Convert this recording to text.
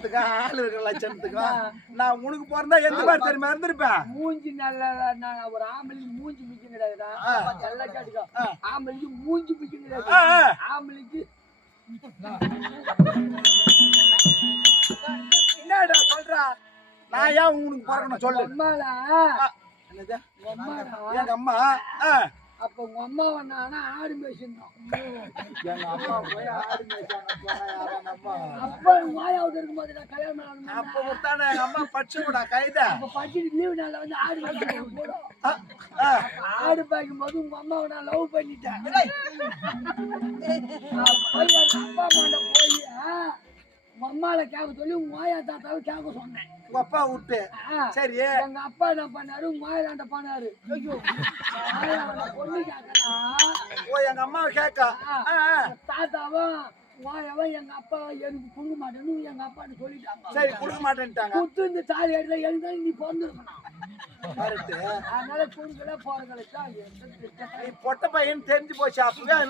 ஆள் இருக்கிற லட்சணத்துக்கும் நான் உனக்கு பிறந்தா எந்த மாதிரி தெரியுமா இருந்திருப்பேன். மூஞ்சி நல்லா நான் ஒரு ஆம்பளைக்கு மூஞ்சி பிடிக்கும் கிடையாதுடா. நல்லா கேட்டுக்கோ, ஆம்பளைக்கு மூஞ்சி பிடிக்கும் கிடையாது. ஆம்பளைக்கு என்னடா சொல்றா? நான் ஏன் உனக்கு பிறக்கணும் சொல்லு. அம்மாடா என்னது அம்மாடா எங்க அம்மா? அப்ப உங்க அம்மா வந்தாங்கன்னா ஆடு மேய்ச்சிருந்தோம். எங்க அம்மா போய் ஆடு மேய்ச்சாங்க. அப்ப வாயாவது இருக்கும்போது நான் கல்யாணம் பண்ணணும். அப்ப கொடுத்தானே எங்க அம்மா படிச்சு கூட கைத. அப்ப படிச்சுட்டு லீவு நாள்ல வந்து ஆடு மேய்ச்சாங்க போடும். ஆடு பாய்க்கும் போது உங்க அம்மாவை நான் லவ் பண்ணிட்டேன். போய் எங்க அப்பா அம்மாண்ட போய் உங்க அம்மாவை கேட்க சொல்லி உங்க மாயா தாத்தாவை கேட்க சொன்னேன். உங்க அப்பா விட்டு சரி எங்க அப்பா என்ன பண்ணாரு, உங்க மாயாண்ட பண்ணாரு. பொண்ணு கேட்கறா. ஓ எங்க அம்மாவை கேட்க தாத்தாவும் மாயாவும் எங்க அப்பா எனக்கு கொடுக்க மாட்டேன்னு எங்க அப்பான்னு சொல்லிட்டாங்க. சரி கொடுக்க மாட்டேன்ட்டாங்க. குத்து இந்த தாலி எடுத்தா எனக்கு நீ பிறந்திருக்கணும். கரெக்ட். அதனால கொடுக்கல போறதுல நீ பொட்ட பையன் தெரிஞ்சு போச்சு அப்பவே.